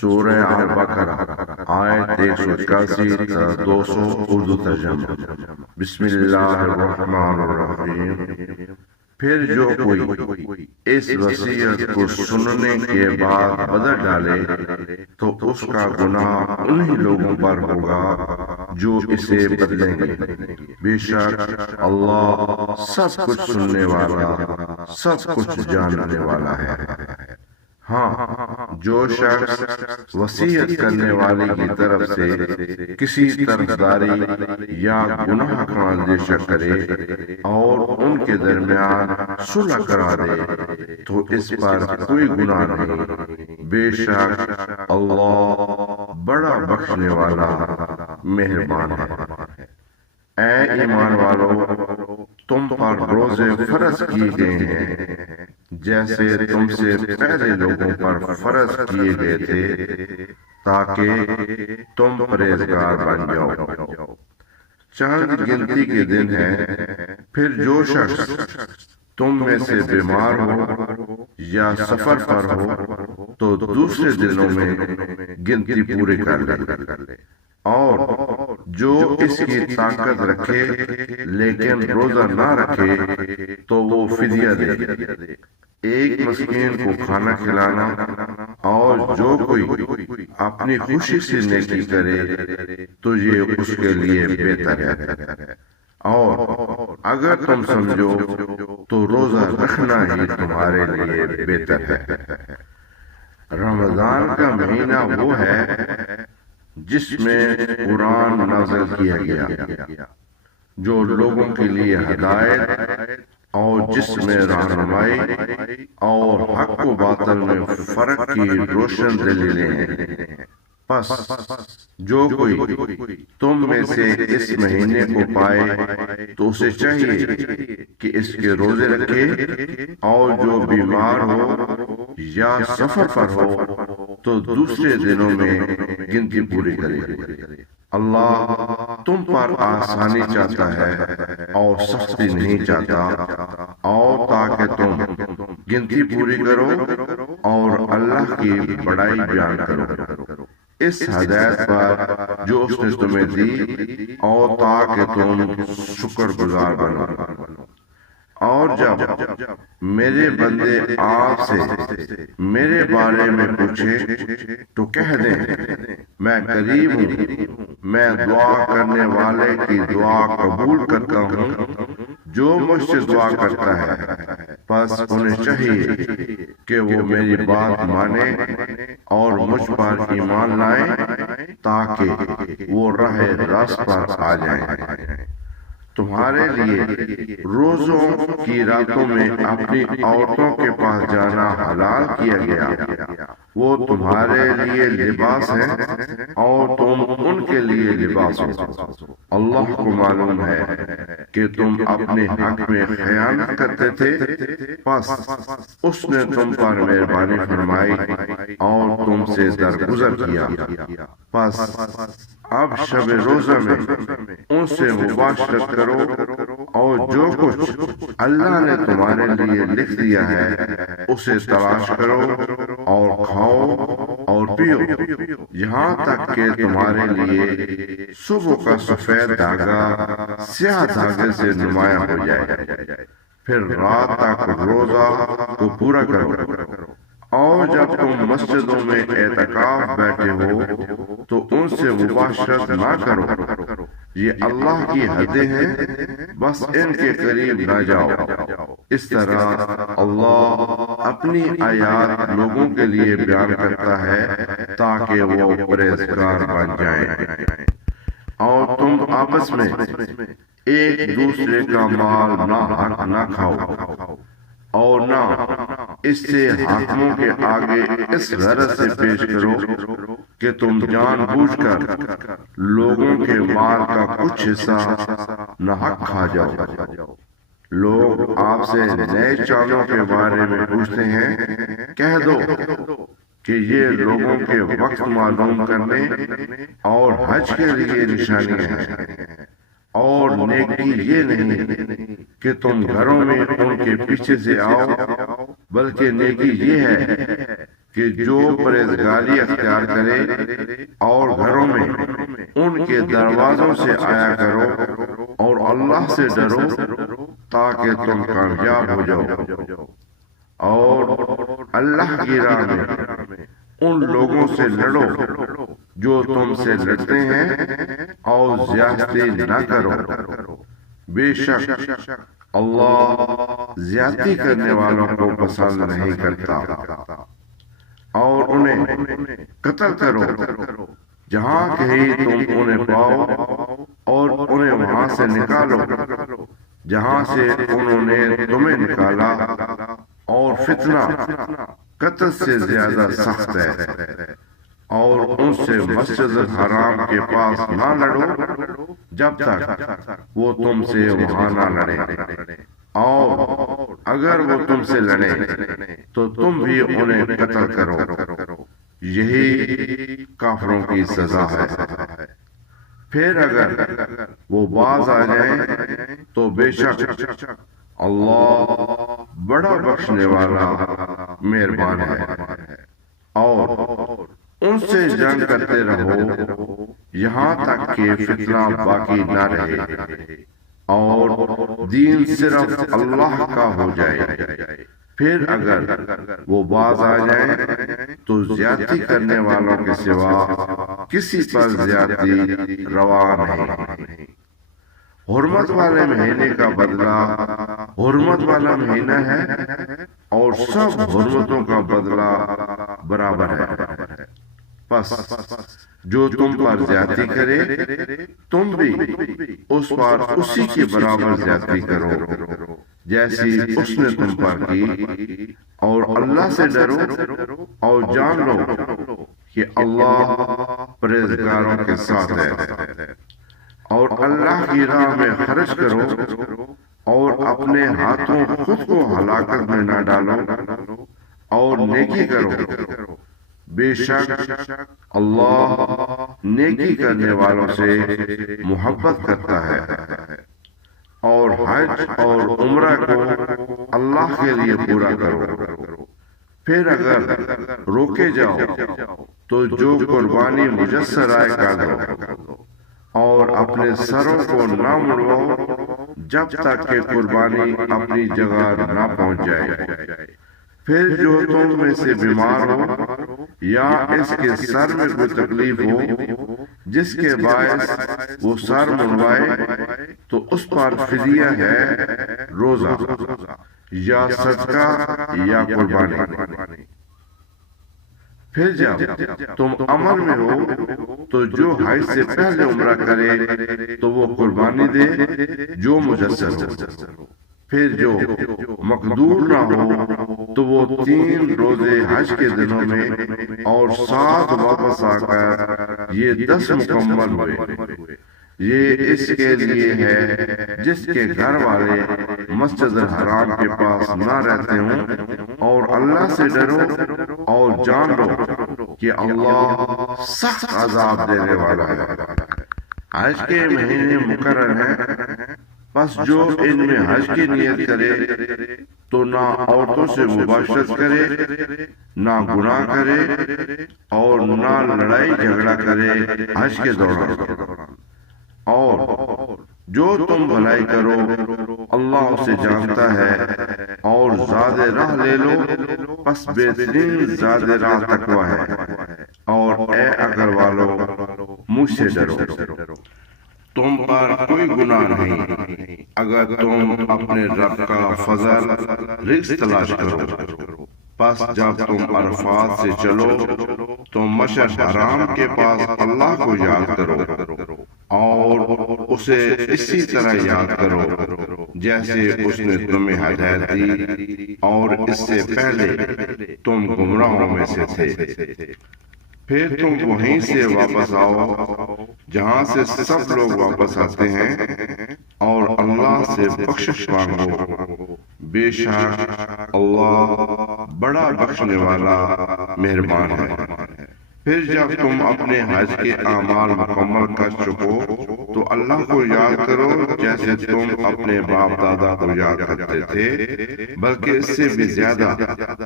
سورہ البقرہ آیت 181 تا 200 اردو ترجمہ۔ بسم اللہ الرحمن الرحیم۔ پھر جو کوئی اس وصیت کو سننے کے بعد بدل ڈالے تو اس کا گناہ انہی لوگوں پر ہوگا جو اسے بدلیں گے۔ بے شک اللہ سب کچھ سننے والا، سب کچھ جاننے والا ہے۔ ہاں، جو شخص وصیت کرنے والے کی طرف سے کسی طرفداری یا گناہ کا اندیشہ کرے اور ان کے درمیان صلح کرا دے تو اس پر کوئی گناہ نہیں۔ بے شک اللہ بڑا بخشنے والا مہربان ہے۔ اے ایمان والو، تم پر روزے فرض کیے گئے ہیں جیسے تم سے پہلے لوگوں پر فرض کیے گئے تھے تاکہ تم پرہیزگار بن جاؤ۔ چند گنتی کے دن ہیں، پھر جو شخص تم میں سے بیمار ہو یا سفر پر ہو تو دوسرے دنوں میں گنتی پوری کر لے، اور جو اس کی طاقت رکھے لیکن روزہ نہ رکھے تو وہ فدیہ دے۔ ایک مسکین کو کھانا کھلانا، اور جو کوئی اپنی خوشی سے نیکی کرے تو یہ اس کے لیے بہتر ہے۔ اور اگر تم سمجھو تو روزہ رکھنا ہی تمہارے لیے بہتر ہے۔ رمضان کا مہینہ وہ ہے جس میں قرآن نازل کیا گیا، جو لوگوں کے لیے ہدایت اور جس میں رہنمائی اور حق و باطل میں فرق کی روشن دلیلیں ہیں۔ پس جو کوئی تم میں سے اس مہینے کو پائے تو اسے چاہیے کہ اس کے روزے رکھے، اور جو بیمار ہو یا سفر پر ہو تو دوسرے دنوں میں گنتی پوری کرے۔ اللہ تم پر آسانی چاہتا ہے اور سختی نہیں چاہتا، اور تاکہ تم گنتی پوری کرو اور اللہ کی بڑائی بیان کرو اس ہدایت پر جو اس نے تمہیں دی، اور تاکہ تم شکر گزار بنو۔ اور جب میرے بندے آپ سے میرے بارے میں پوچھے تو کہہ دیں میں قریب ہوں، میں دعا کرنے والے کی دعا قبول کرتا ہوں جو مجھ سے دعا کرتا ہے۔ پس انہیں چاہیے کہ وہ میری بات مانیں اور مجھ پر ایمان لائیں تاکہ وہ راہ راست پر آ جائیں۔ تمہارے لیے روزوں کی راتوں میں اپنی عورتوں کے پاس جانا حلال کیا گیا، وہ تمہارے لیے لباس ہیں اور تم ان کے لیے لباس ہو۔ اللہ کو معلوم ہے کہ تم اپنے حق میں خیانت کرتے تھے، پس اس نے تم پر مہربانی فرمائی اور تم سے درگزر کیا۔ پس اب شب روزہ میں ان سے مباشرت کرو، اور جو کچھ اللہ نے تمہارے لیے لکھ دیا ہے اسے تلاش کرو اور کھاؤ اور پیو، یہاں تک کہ تمہارے لیے صبح کا سفید دھاگا سیاہ دھاگے سے نمایاں ہو جائے، پھر رات تک روزہ کو پورا کرو۔ اور جب تم مسجدوں میں اعتکاف بیٹھے ہو تو ان سے مباشرت نہ کرو، یہ اللہ کی حدیں ہیں، بس ان کے قریب نہ جاؤ۔ اس طرح اللہ اپنی آیات لوگوں کے لیے بیان کرتا ہے تاکہ وہ پرہیزگار بن جائیں۔ اور تم آپس میں ایک دوسرے کا مال ناحق نہ کھاؤ، اور نہ اس سے حاکموں کے آگے اس غرض سے پیش کرو کہ تم جان بوجھ کر لوگوں کے مال کا کچھ حصہ ناحق کھا جاؤ۔ لوگ آپ سے نئے چالوں کے بارے میں پوچھتے ہیں، کہہ دو کہ یہ لوگوں کے وقت معلوم کرنے اور حج کے لیے نشانیاں ہیں، اور نیکی یہ نہیں کہ تم گھروں میں ان کے پیچھے سے آؤ، بلکہ نیکی یہ ہے کہ جو پرہیزگاری اختیار کرے اور گھروں میں ان کے دروازوں سے آیا کرو اور اللہ سے ڈرو تاکہ تم کامیاب ہو جاؤ، اور اللہ کی راہ میں ان لوگوں سے لڑو جو تم سے لڑتے ہیں، اور زیادتی نہ کرو، بے شک اللہ زیادتی کرنے والوں کو پسند نہیں کرتا، اور انہیں قتل کرو جہاں کہیں تم انہیں پاؤ، اور انہیں وہاں سے نکالو جہاں سے انہوں نے تمہیں نکالا، اور فتنہ قتل سے زیادہ سخت ہے، اور ان سے مسجد الحرام کے پاس نہ لڑو جب تک وہ تم سے وہاں نہ لڑے، اور اگر وہ تم سے لڑے تو تم بھی انہیں قتل کرو، یہی کافروں کی سزا ہے۔ پھر اگر وہ باز آ جائیں تو بے شک اللہ بڑا بخشنے والا مہربان ہے، اور ان سے جنگ کرتے رہو یہاں تک کہ فتنہ باقی نہ رہے اور دین صرف اللہ کا ہو جائے۔ پھر اگر وہ باز آ جائیں تو زیادتی کرنے والوں کے سوا کسی پر زیادتی روا نہیں۔ حرمت والے مہینے کا بدلہ حرمت والا مہینہ ہے، اور سب حرمتوں کا بدلہ برابر ہے، پس جو تم پر زیادتی کرے تم بھی اس پر اسی کے برابر زیادتی کرو جیسی اس نے تم پر کی، اور اللہ سے ڈرو اور جان لو کہ اللہ پرہیزگاروں کے ساتھ ہے، اور اللہ کی راہ میں خرچ کرو اور اپنے ہاتھوں خود کو ہلاکت میں نہ ڈالو، اور نیکی کرو، بے شک اللہ نیکی کرنے والوں سے محبت کرتا ہے۔ اور حج اور عمرہ کو اللہ کے لیے پورا کرو۔ پھر اگر روکے جاؤ تو جو قربانی میسر آئے کر دو، اور اپنے سروں کو نہ مڑواؤ جب تک کہ قربانی اپنی جگہ نہ پہنچ جائے۔ پھر جو تم میں سے بیمار ہو یا اس کے سر میں کوئی تکلیف ہو جس کے باعث وہ سر منوائے تو اس پر فدیہ ہے روزہ یا صدقہ یا قربانی۔ پھر جب تم عمل میں ہو تو جو حج سے پہلے عمرہ کرے تو وہ قربانی دے جو میسر ہو۔ پھر جو مقدور نہ ہو تو وہ 3 روزے حج کے دنوں میں اور 7 واپس آ کر یہ 10 مکمل ہوئے۔ یہ اس کے لیے ہے جس کے گھر والے مسجد الحرام کے پاس نہ رہتے ہوں، اور اللہ سے ڈرو اور جان لو کہ اللہ سخت عذاب دینے والا ہے۔ حج کے مہینے مقرر ہیں، پس جو ان میں حج کی نیت کرے تو نہ عورتوں سے مباشرت کرے، نہ گناہ کرے، اور نہ لڑائی جھگڑا کرے حج کے دوران، اور جو تم بھلائی کرو اللہ اسے جانتا ہے، اور زاد راہ لے لو، پس بہترین زاد راہ تقوی ہے، اور اے عقل والو مجھ سے ڈرو۔ تم پر کوئی گناہ نہیں اگر تم اپنے رب کا فضل رزق تلاش کرو، پس جب تم عرفات سے چلو تو مشعر حرام کے پاس اللہ کو یاد کرو، اور اسے اسی طرح یاد کرو جیسے اس نے تمہیں ہدایت دی، اور اس سے پہلے تم گمراہوں میں سے تھے۔ پھر تم وہیں سے واپس آؤ جہاں سے سب لوگ واپس آتے ہیں، اور اللہ سے بخشش مانگو، بے شک اللہ بڑا بخشنے والا مہربان ہے۔ پھر جب تم اپنے حج کے اعمال مکمل کر چکو تو اللہ کو یاد کرو جیسے تم اپنے باپ دادا کو یاد کرتے تھے، بلکہ اس سے بھی زیادہ۔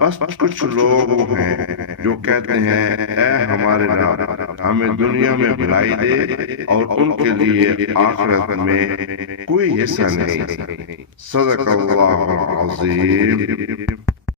بس کچھ لوگ وہ ہیں جو کہتے ہیں اے ہمارے رب ہمیں دنیا میں بھلائی دے، اور ان کے لیے آخرت میں کوئی حصہ نہیں۔ صدق اللہ العظیم۔